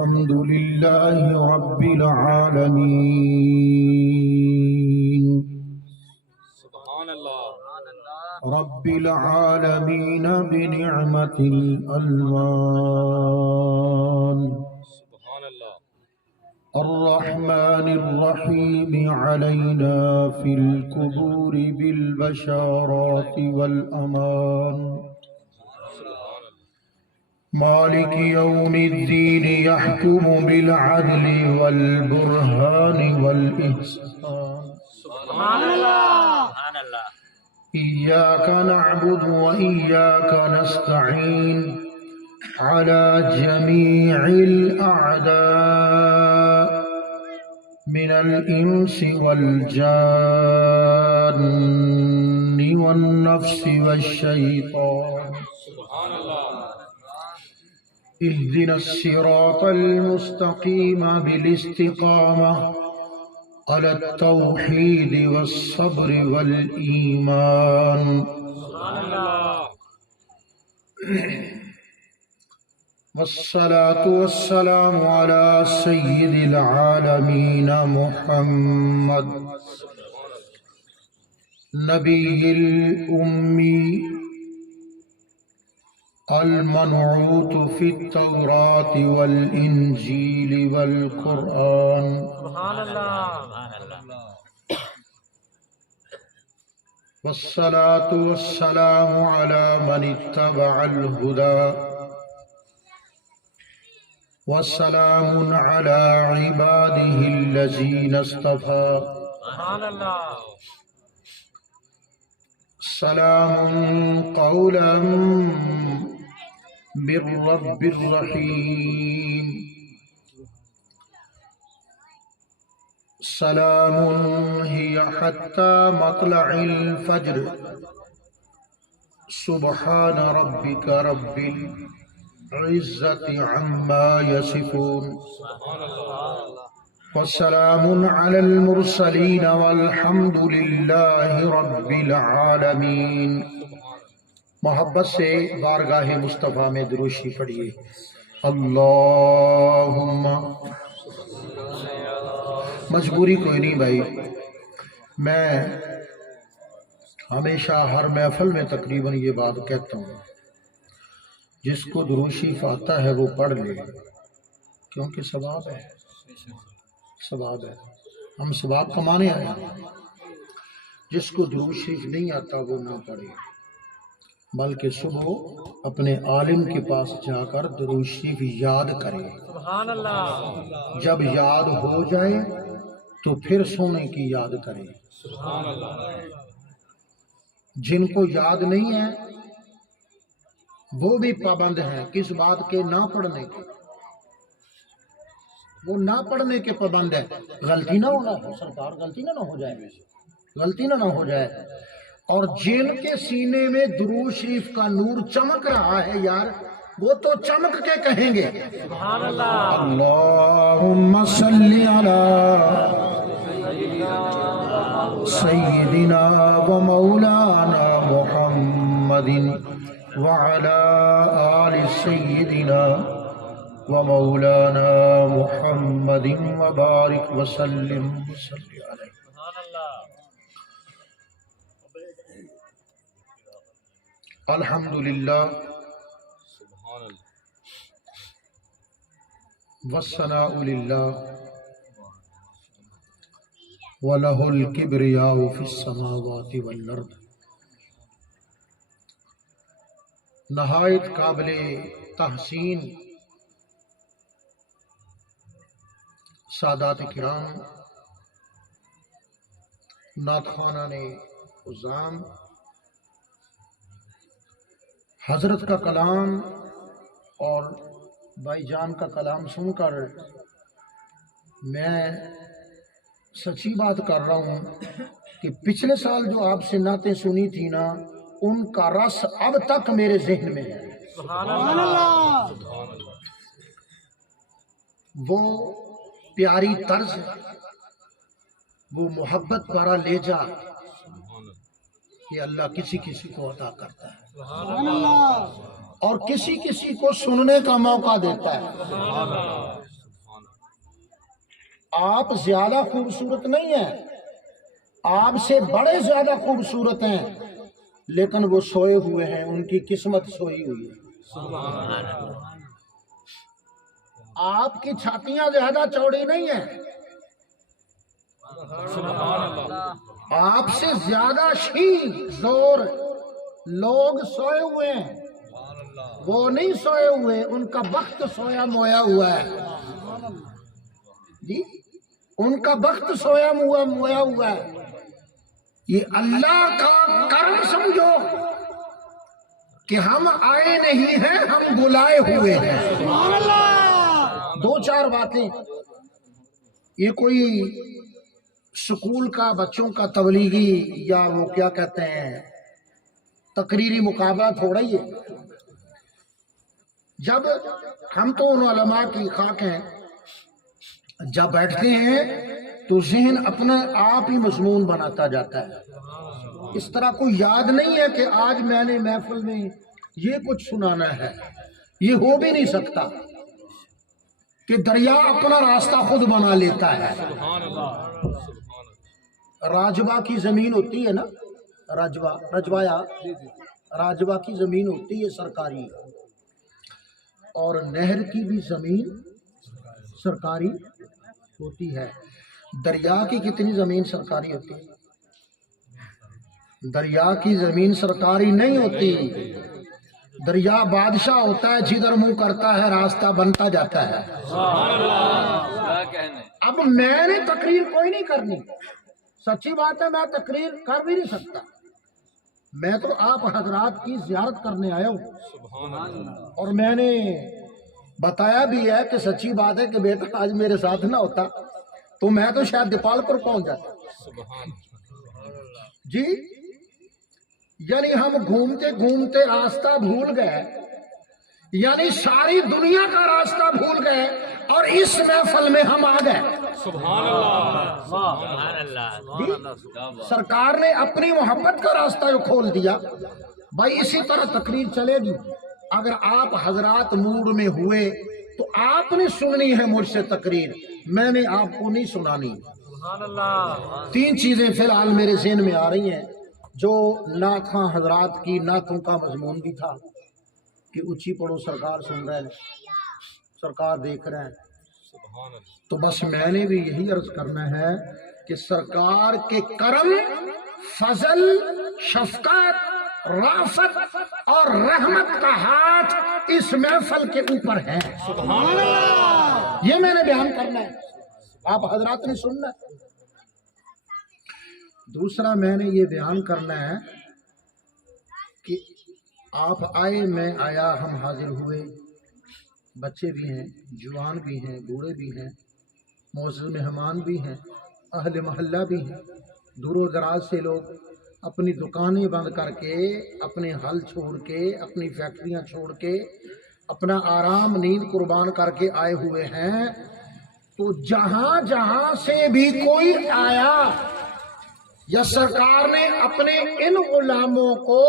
الحمد لله رب العالمين سبحان اللہ رب العالمين بنعمة الألوان سبحان اللہ الرحمن الرحيم علينا في القبور بالبشارات والأمان مالك يوم الدين يحكم بالعدل والبرهان والإحسان سبحان اللہ إياك نعبد وإياك نستعين على جميع الأعداء من الإنس والجان والنفس والشيطان سبحان اللہ اهدنا الصراط المستقيم بالاستقامة على التوحيد والصبر والإيمان سبحان اللہ والصلاة والسلام على سيد العالمين محمد نبي الأمي المنعوت في التوراة والإنجيل والقرآن سبحان اللہ والصلاة والسلام على من اتبع الهدى وسلام على عباده الذين اصطفى سبحان اللہ سلام قولا من رب الرحيم سلام هي حتى مطلع الفجر سبحان ربك رب العزة عما يصفون سبحان اللہ والسلام على المرسلين والحمد لله رب العالمين محبت سے بارگاہ مصطفیٰ میں درود شریف پڑھیے اللہم مجبوری کوئی نہیں بھائی میں ہمیشہ ہر محفل میں تقریباً یہ بات کہتا ہوں جس کو درود شریف آتا ہے وہ پڑھ لے کیونکہ ثواب ہے ثواب ہے ہم ثواب کمانے آئے ہیں جس کو درود شریف نہیں آتا وہ نہ پڑھے بلکہ صبح اپنے عالم کے پاس جا کر درود شریف یاد کرے سبحان اللہ جب یاد ہو جائے تو پھر سونے کی یاد کرے سبحان اللہ جن کو یاد نہیں ہے وہ بھی پابند ہیں کس بات کے نہ پڑھنے کے وہ نہ پڑھنے کے پابند ہے غلطی نہ ہونا سرکار غلطی نہ ہو جائے غلطی نہ ہو جائے اور جن کے سینے میں درود شریف کا نور چمک رہا ہے یار وہ تو چمک کے کہیں گے سبحان اللہ اللہم صلی علی سیدنا و مولانا محمد وعلى آل سيدنا ومولانا محمد وبارك وسلم صلی علیہ سبحان اللہ الحمدللہ سبحان اللہ والثناء للہ وَلَهُ الْكِبْرِيَاءُ فِي السَّمَاوَاتِ وَالْأَرْضِ نہایت قابل تحسین سادات کرام نعت خوانان عظام حضرت کا کلام اور بھائی جان کا کلام سن کر میں سچی بات کر رہا ہوں کہ پچھلے سال جو آپ سے نعتیں سنی تھی نا ان کا رس اب تک میرے ذہن میں ہے سبحان اللہ وہ پیاری طرز وہ محبت بھرا لہجہ یہ اللہ کسی کسی کو عطا کرتا ہے اور کسی کسی کو سننے کا موقع دیتا ہے آپ زیادہ خوبصورت نہیں ہیں، آپ سے بڑے زیادہ خوبصورت ہیں، لیکن وہ سوئے ہوئے ہیں، ان کی قسمت سوئی ہوئی ہے۔ آپ کی چھاتیاں زیادہ چوڑی نہیں ہیں، آپ سے زیادہ شین زور لوگ سوئے ہوئے ہیں، وہ نہیں سوئے ہوئے، ان کا بخت سویا مویا ہوا ہے جی، ان کا بخت سویا مویا ہوا ہے۔ یہ اللہ کا کرم سمجھو کہ ہم آئے نہیں ہیں، ہم بلائے ہوئے ہیں۔ دو چار باتیں، یہ کوئی سکول کا بچوں کا تبلیغی یا وہ کیا کہتے ہیں تقریری مقابلہ تھوڑا ہی ہے۔ جب ہم تو ان علماء کی خاک ہیں، جب بیٹھتے ہیں تو ذہن اپنا آپ ہی مضمون بناتا جاتا ہے۔ اس طرح کوئی یاد نہیں ہے کہ آج میں نے محفل میں یہ کچھ سنانا ہے، یہ ہو بھی نہیں سکتا کہ دریا اپنا راستہ خود بنا لیتا ہے۔ راجبہ کی زمین ہوتی ہے نا، راجبہ کی زمین ہوتی ہے سرکاری، اور نہر کی بھی زمین سرکاری ہوتی ہے۔ دریا کی کتنی زمین سرکاری ہوتی ہے؟ دریا کی زمین سرکاری نہیں ہوتی، دریا بادشاہ ہوتا ہے، جدھر منہ کرتا ہے راستہ بنتا جاتا ہے۔ اب میں نے تقریر کوئی نہیں کرنی، سچی بات ہے، میں تقریر کر بھی نہیں سکتا، میں تو آپ حضرات کی زیارت کرنے آیا ہوں، اور میں نے بتایا بھی ہے کہ سچی بات ہے کہ بیٹا آج میرے ساتھ نہ ہوتا تو میں تو شاید دیپال پر پہنچ جاتا جی۔ یعنی ہم گھومتے گھومتے راستہ بھول گئے، یعنی ساری دنیا کا راستہ بھول گئے، اور اس محفل میں ہم آ گئے۔ سرکار نے اپنی محبت کا راستہ جو کھول دیا، بھائی اسی طرح تقریر چلے گی۔ اگر آپ حضرات موڈ میں ہوئے تو آپ نے سننی ہے مجھ سے تقریر، میں نے آپ کو نہیں سنانی۔ تین چیزیں فی الحال میرے ذہن میں آ رہی ہیں جو نعت خواں حضرات کی نعتوں کا مضمون بھی تھا کہ اونچی پڑھو سرکار سن رہے ہیں، سرکار دیکھ رہے ہیں، تو بس میں نے بھی یہی عرض کرنا ہے کہ سرکار کے کرم، فضل، شفقت، رافت اور رحمت کا ہاتھ اس محفل کے اوپر ہے۔ یہ میں نے بیان کرنا ہے، آپ حضرات نے سننا ہے۔ دوسرا میں نے یہ بیان کرنا ہے کہ آپ آئے، میں آیا، ہم حاضر ہوئے، بچے بھی ہیں، جوان بھی ہیں، بوڑھے بھی ہیں، معزز مہمان بھی ہیں، اہل محلہ بھی ہیں، دور و دراز سے لوگ اپنی دکانیں بند کر کے، اپنے ہل چھوڑ کے، اپنی فیکٹریاں چھوڑ کے، اپنا آرام نیند قربان کر کے آئے ہوئے ہیں۔ تو جہاں جہاں سے بھی کوئی آیا، یا سرکار نے اپنے ان غلاموں کو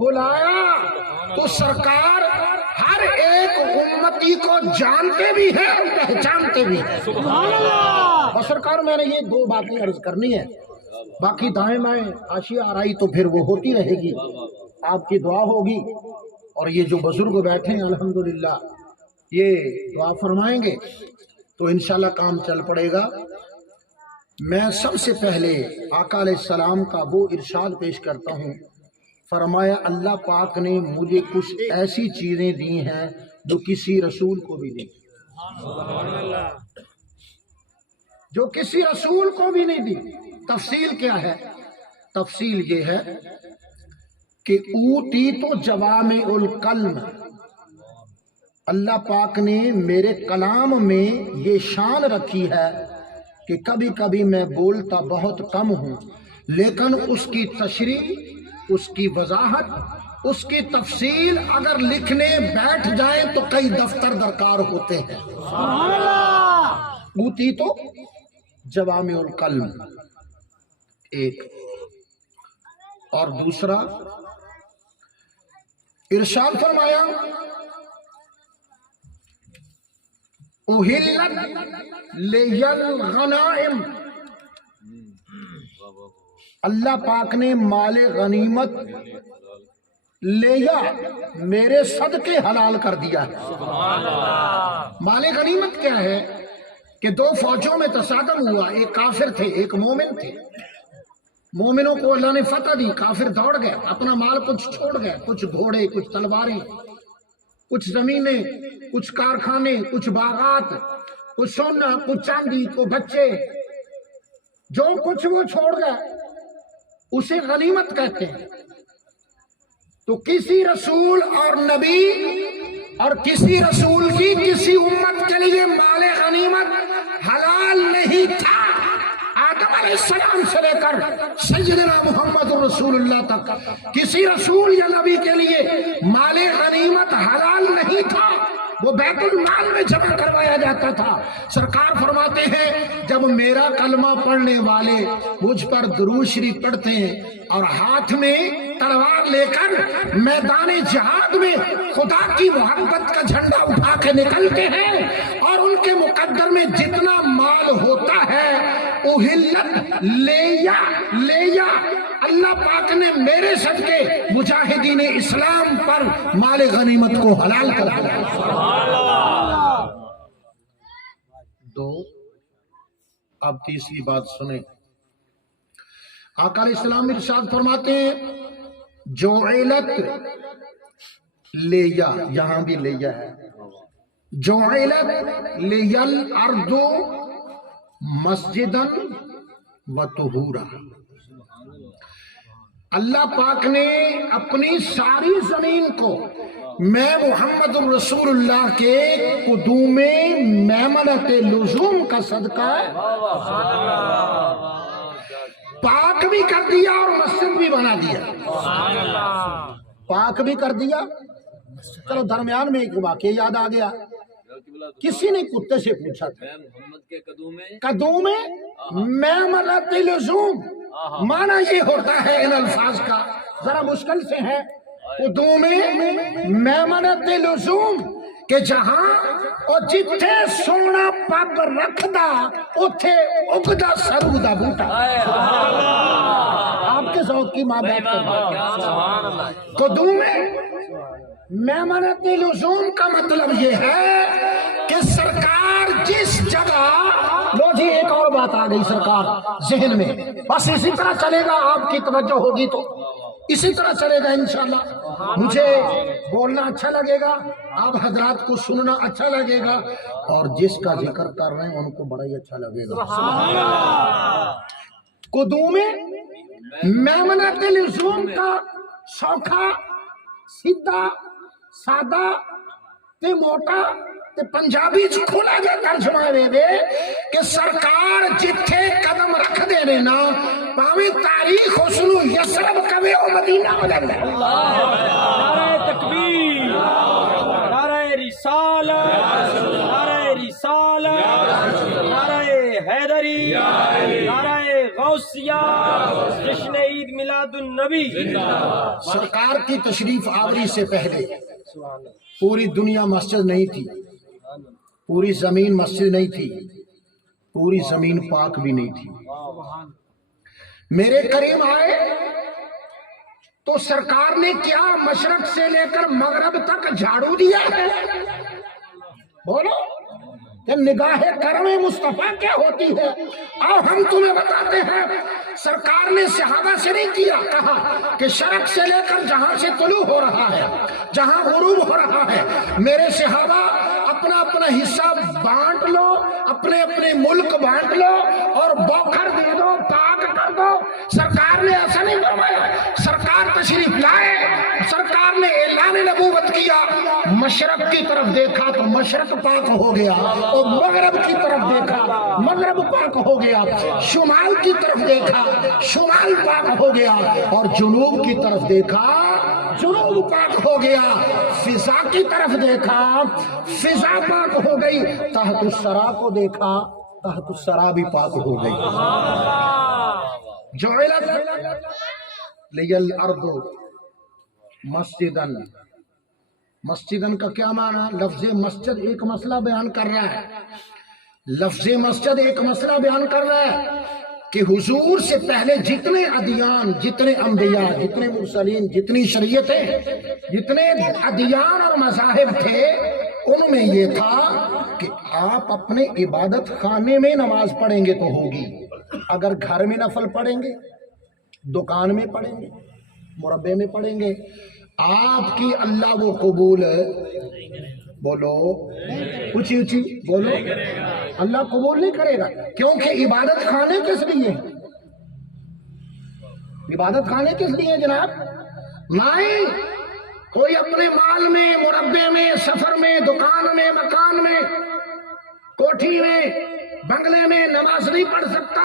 بلایا، تو سرکار ہر ایک امتی کو جانتے بھی ہیں اور پہچانتے بھی ہیں۔ اور سرکار میں نے یہ دو باتیں عرض کرنی ہے، باقی دائیں بائیں حاشیہ آرائی تو پھر وہ ہوتی رہے گی، آپ کی دعا ہوگی، اور یہ جو بزرگ بیٹھے ہیں الحمدللہ یہ دعا فرمائیں گے تو انشاءاللہ کام چل پڑے گا۔ میں سب سے پہلے آقا علیہ السلام کا وہ ارشاد پیش کرتا ہوں، فرمایا اللہ پاک نے مجھے کچھ ایسی چیزیں دی ہیں جو کسی رسول کو بھی نہیں، جو کسی رسول کو بھی نہیں دی۔ تفصیل کیا ہے؟ تفصیل یہ ہے کہ اوتی تو جوامع الکلم، اللہ پاک نے میرے کلام میں یہ شان رکھی ہے کہ کبھی کبھی میں بولتا بہت کم ہوں، لیکن اس کی تشریح، اس کی وضاحت، اس کی تفصیل اگر لکھنے بیٹھ جائیں تو کئی دفتر درکار ہوتے ہیں۔ اوتی تو جوامع الکلم ایک، اور دوسرا ارشاد فرمایا احلت لیل غنائم، اللہ پاک نے مال غنیمت لیا میرے صدقے حلال کر دیا ہے۔ مال غنیمت کیا ہے کہ دو فوجوں میں تصادم ہوا، ایک کافر تھے ایک مومن تھے، مومنوں کو اللہ نے فتح دی، کافر دوڑ گئے، اپنا مال کچھ چھوڑ گئے، کچھ گھوڑے، کچھ تلواریں، کچھ زمینیں، کچھ کارخانے، کچھ باغات، کچھ سونا، کچھ چاندی، کچھ بچے، جو کچھ وہ چھوڑ گئے اسے غنیمت کہتے ہیں۔ تو کسی رسول اور نبی اور کسی رسول کی کسی امت کے لیے مال غنیمت حلال نہیں تھا، آدم علیہ السلام سے لے کر سیدنا محمد رسول اللہ تک کسی رسول یا نبی کے لیے مال غنیمت حلال نہیں تھا، وہ بیت المال میں جمع کروایا جاتا تھا۔ سرکار فرماتے ہیں جب میرا کلمہ پڑھنے والے مجھ پر درود شریف پڑھتے ہیں اور ہاتھ میں تلوار لے کر میدان جہاد میں خدا کی محبت کا جھنڈا اٹھا کے نکلتے ہیں اور ان کے مقدر میں جتنا مال ہوتا ہے احلت لیا اللہ پاک نے میرے صدقے مجاہدین اسلام پر مال غنیمت کو حلال کر دیا۔ دو، اب تیسری بات سنیں، آقا علیہ السلام ارشاد فرماتے ہیں جعلت لیا، یہاں بھی لیا ہے، جعلت لیل ارض مسجدا و طہورا، اللہ پاک نے اپنی ساری زمین کو میں محمد رسول اللہ کے قدوم میمنت لزوم کا صدقہ پاک بھی کر دیا اور مسجد بھی بنا دیا، پاک بھی کر دیا۔ چلو درمیان میں ایک واقعہ یاد آ گیا، کسی نے کتے سے پوچھا تھا قدوم میمنت لزوم معنی یہ ہوتا ہے ان الفاظ کا، ذرا مشکل سے ہے، قدوم میمنت لزوم کہ جہاں اور جتھے سونا پگ رکھدا اتھے اگدا سرو دا بوٹا۔ آپ کے ذوق کی ماں بیٹھ کر قدوم میمنت لزوم کا مطلب یہ ہے کہ سرکار جس جگہ، لو جی ایک اور بات آ گئی سرکار ذہن میں، بس اسی طرح چلے گا، آپ کی توجہ ہوگی تو اسی طرح چلے گا انشاءاللہ، مجھے بولنا اچھا لگے گا، آپ حضرات کو سننا اچھا لگے گا، اور جس کا ذکر کر رہے ہیں ان کو بڑا ہی اچھا لگے گا۔ قدوم میمنت لزوم کا سوکھا سیدھا سادہ تے موٹا تے پنجابی چ کھولا جا ترجمہ وے کہ سرکار جتھے قدم رکھ دے نے نا پاویں تاریخ اس نو یثرب کہے او مدینہ ہو جائے۔ نعرہ تکبیر، نعرہ رسالت، نعرہ رسالت، نعرہ حیدری، نعرہ غوثیہ، جشن عید میلاد النبی۔ سرکار کی تشریف آوری سے پہلے پوری دنیا مسجد نہیں تھی، پوری زمین مسجد نہیں تھی، پوری زمین پاک بھی نہیں تھی۔ میرے کریم آئے تو سرکار نے کیا مشرق سے لے کر مغرب تک جھاڑو دیا ہے؟ بولو کہ نگاہ کرم مصطفیٰ کیا ہوتی ہے؟ آؤ ہم تمہیں بتاتے ہیں، سرکار نے صحابہ سے نہیں کیا، کہا کہ شرق سے لے کر جہاں سے طلوع ہو رہا ہے، جہاں غروب ہو رہا ہے، میرے صحابہ اپنا اپنا حصہ بانٹ لو، اپنے اپنے ملک بانٹ لو اور بوکھر دے دو، پاک کر دو۔ سرکار نے ایسا نہیں فرمایا، سرکار تشریف لائے، سرکار نے اعلان نبوت کیا، مشرق کی طرف دیکھا تو مشرق پاک ہو گیا، اور مغرب کی طرف دیکھا مغرب پاک ہو گیا، شمال کی طرف دیکھا شمال پاک ہو گیا، اور جنوب کی طرف دیکھا جنوب پاک ہو گیا، فضا کی طرف دیکھا فضا پاک ہو گئی، تحت الثری کو دیکھا تحت الثری بھی پاک ہو گئی۔ جعلت لیل ارض مسجدا مسجدن کا کیا معنی؟ لفظ مسجد ایک مسئلہ بیان کر رہا ہے، لفظ مسجد ایک مسئلہ بیان کر رہا ہے کہ حضور سے پہلے جتنے ادیان، جتنے انبیاء، جتنے مرسلین، جتنی شریعتیں، جتنے ادیان اور مذاہب تھے، ان میں یہ تھا کہ آپ اپنے عبادت خانے میں نماز پڑھیں گے تو ہوگی، اگر گھر میں نفل پڑھیں گے، دکان میں پڑھیں گے، مربے میں پڑھیں گے، آپ کی اللہ وہ قبول بولو اونچی اونچی بولو، اللہ قبول نہیں کرے گا، کیونکہ عبادت خانے کس لیے؟ عبادت خانے کس لیے جناب؟ نہیں، کوئی اپنے مال میں، مربے میں، سفر میں، دکان میں، مکان میں، کوٹھی میں، بنگلے میں نماز نہیں پڑھ سکتا،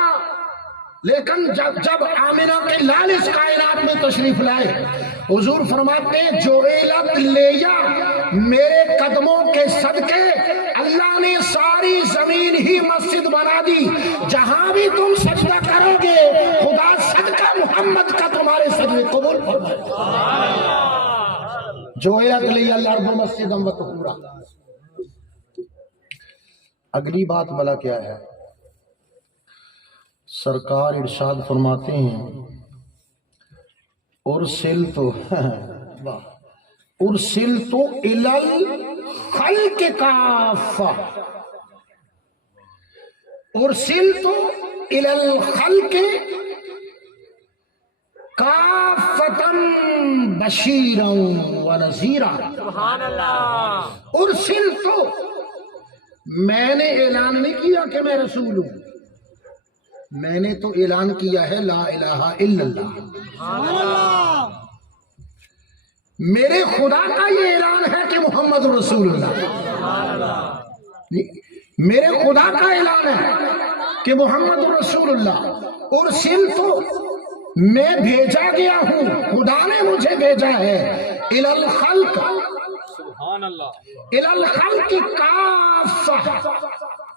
لیکن جب آمنہ کے لال اس کائنات میں تشریف لائے، حضور فرماتے ہیں جوئلت لیا، میرے قدموں کے صدقے اللہ نے ساری زمین ہی مسجد بنا دی، جہاں بھی تم سجدہ کرو گے خدا صدقہ محمد کا تمہارے سجدے قبول فرمائے گا۔ جوئلت لیا الارض مسجدا وطہورا۔ اگلی بات بلا کیا ہے؟ سرکار ارشاد فرماتے ہیں ارسلت الی الخلق کافہ، ارسلت الی الخلق کافۃ بشیرا ونذیرا۔ سبحان اللہ۔ ارسلت، میں نے اعلان نہیں کیا کہ میں رسول ہوں، میں نے تو اعلان کیا ہے لا الہ الا اللہ، میرے خدا کا یہ اعلان ہے کہ محمد رسول اللہ، میرے خدا کا اعلان ہے کہ محمد رسول اللہ۔ ارسلت، میں بھیجا گیا ہوں، خدا نے مجھے بھیجا ہے، الی الخلق، سبحان اللہ، الی الخلق کافہ،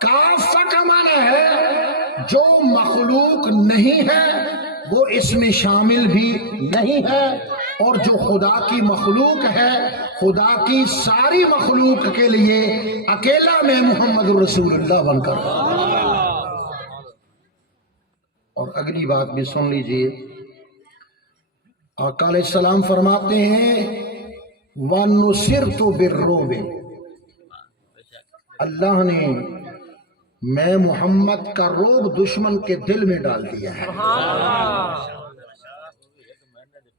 کافہ کا معنی ہے جو مخلوق نہیں ہے وہ اس میں شامل بھی نہیں ہے، اور جو خدا کی مخلوق ہے خدا کی ساری مخلوق کے لیے اکیلا میں محمد رسول اللہ بن کر۔ اور اگلی بات بھی سن لیجئے، آقا علیہ السلام فرماتے ہیں وَنُصِرْتُ بِالرُّعْبِ، اللہ نے میں محمد کا رعب دشمن کے دل میں ڈال دیا ہے۔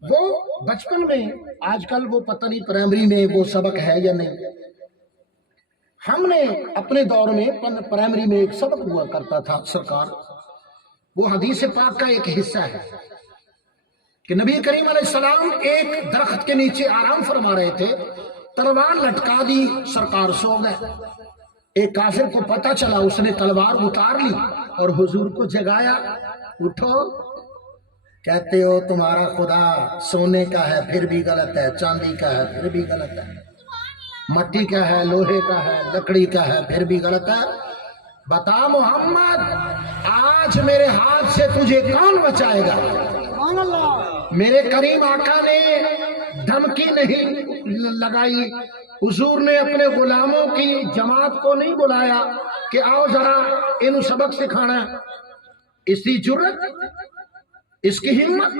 وہ بچپن میں، آج کل وہ پتہ نہیں پرائمری میں وہ سبق ہے یا نہیں، ہم نے اپنے دور میں پرائمری میں ایک سبق ہوا کرتا تھا سرکار، وہ حدیث پاک کا ایک حصہ ہے کہ نبی کریم علیہ السلام ایک درخت کے نیچے آرام فرما رہے تھے، تلوار لٹکا دی، سرکار سو گئے، ایک کافر کو پتہ چلا، اس نے تلوار اتار لی اور حضور کو جگایا، اٹھو، کہتے ہو تمہارا خدا سونے کا ہے پھر بھی غلط ہے، چاندی کا ہے پھر بھی غلط ہے، مٹی کا ہے، لوہے کا ہے، لکڑی کا ہے پھر بھی غلط ہے، بتا محمد آج میرے ہاتھ سے تجھے کون بچائے گا؟ میرے کریم آقا نے دھمکی نہیں لگائی، حضور نے اپنے غلاموں کی جماعت کو نہیں بلایا کہ آؤ ذرا انہوں سبق سکھانا، اس کی جرت، اس کی ہمت،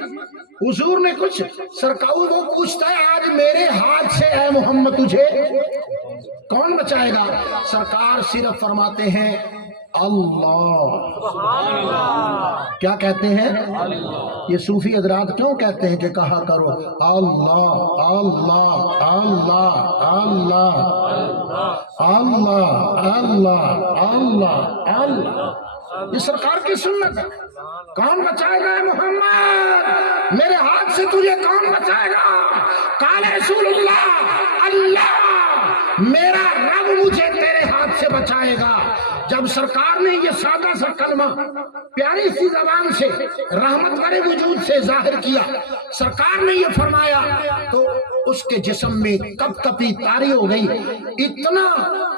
حضور نے کچھ سرکار وہ پوچھتا ہے آج میرے ہاتھ سے اے محمد تجھے کون بچائے گا؟ سرکار صرف فرماتے ہیں اللہ، کیا کہتے ہیں؟ یہ صوفی حضرات کیوں کہتے ہیں کہ کہا کرو اللہ اللہ اللہ اللہ اللہ اللہ اللہ اللہ، یہ سرکار کی سنت ہے۔ کون بچائے گا محمد؟ میرے ہاتھ سے تجھے کون بچائے گا؟ قال رسول اللہ اللہ، میرا رب مجھے تیرے ہاتھ سے بچائے گا۔ جب سرکار نے یہ سادہ سا کلمہ پیاری سی زبان سے رحمت بھرے وجود سے ظاہر کیا، سرکار نے یہ فرمایا تو اس کے جسم میں کپ کپی طاری ہو گئی، اتنا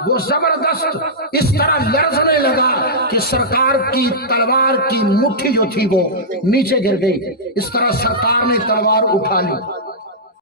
وہ زبردست اس طرح لرزنے لگا کہ سرکار کی تلوار کی مٹھی جو تھی وہ نیچے گر گئی، اس طرح سرکار نے تلوار اٹھا لی،